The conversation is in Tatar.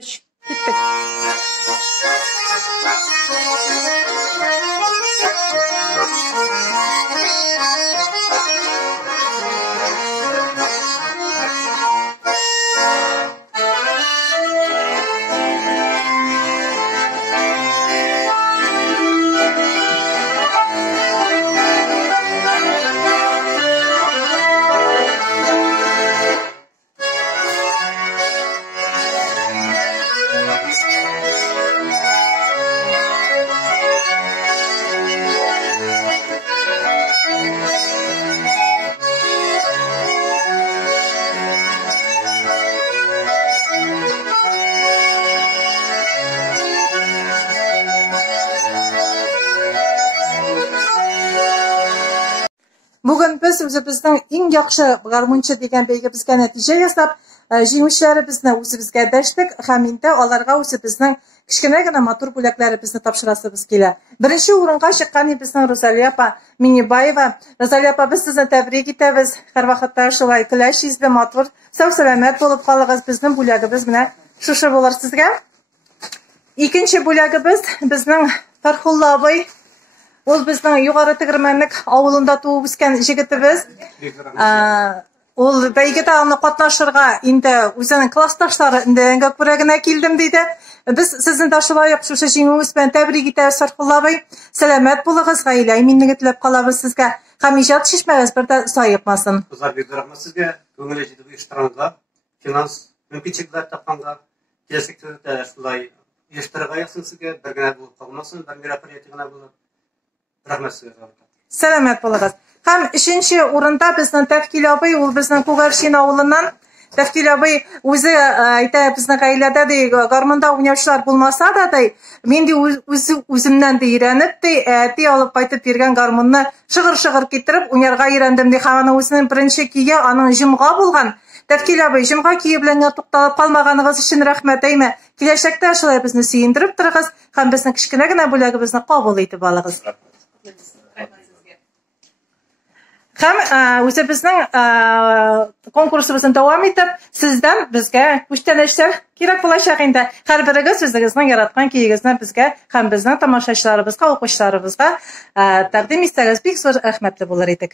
Gittik. Bugun biz o'zimizning eng yaxshi garmonchi degan belgimizga natija yasab, jingishlarimizni o'zimizga dashdik, hamda ularga o'zimizning kichkinagina motor bo'laklarimizni topshirasimiz keladi. Birinchi o'ringa chiqqan bizning Rozaliya opa Minibayeva. Rozaliya opa, biz sizni tabrik etamiz. Har vaqtda shulay qilashingiz bilan motor sog'-salomat bo'lib qolingiz. Bizning bo'lagimiz bilan shu bo'lar sizga. Ikkinchi bo'lagimiz bizning Farxulla aboy. Ol bizning yuqori Tigirmanlik avulunda tug'ib o'sgan yigitimiz. Ol baygida uni qatnashirga endi o'zining klassdoshlari indanga ko'ragina keldim deydi. Biz sizni dashlayoq shu jingingiz bilan tabrik etamiz Farxulla aboy. Salomat bo'ling'iz, g'ayla minniga tilab qolamiz sizga. Hamisha tishishmaysiz, birda soyiqmasin. Qizlar rahmat sizga. Ko'ngil yetib uyushtiringlar. Finans mumkinchiliklar topganda kelajakda shulay uyushtirg'aysiz sizga birgina bo'lib qolmasin, bir merapariyatigina bo'lib. Rahmat sizga. Salomat bo'ling'iz. Ham 3-o'rinda bizning Tafkil aboy, u bizning Ko'garshina avlidan. Tafkil aboy o'zi ayta bizning oilada garmonda o'ynashlar bo'lmasa-da, men de o'zimdan deyranib, olib qaytib bergan garmonni shig'ir keltirib, o'ynarga irandim deb hamma o'zining birinchi kiyiga, aning jimg'a bo'lgan. Tafkil aboy, jimg'a kiyi bilan to'xtalib qolmaganingiz uchun rahmat deyman. Kelajakda shulay bizni suyuntirib turasiz, ham bizning kichkinagina bo'lagimizni qabul etib olasiz. Ham o'zi bizning konkursimizni davom etib, sizdan bizga kuchlanishlar kerak bo'lacak endi. Har biriga o'zingizning yaratgan kiyingizni bizga ham bizning tomoshabinlarimizga, o'quvchilarimizga taqdim etsangiz bek zo'r rahmatli bo'lar edik.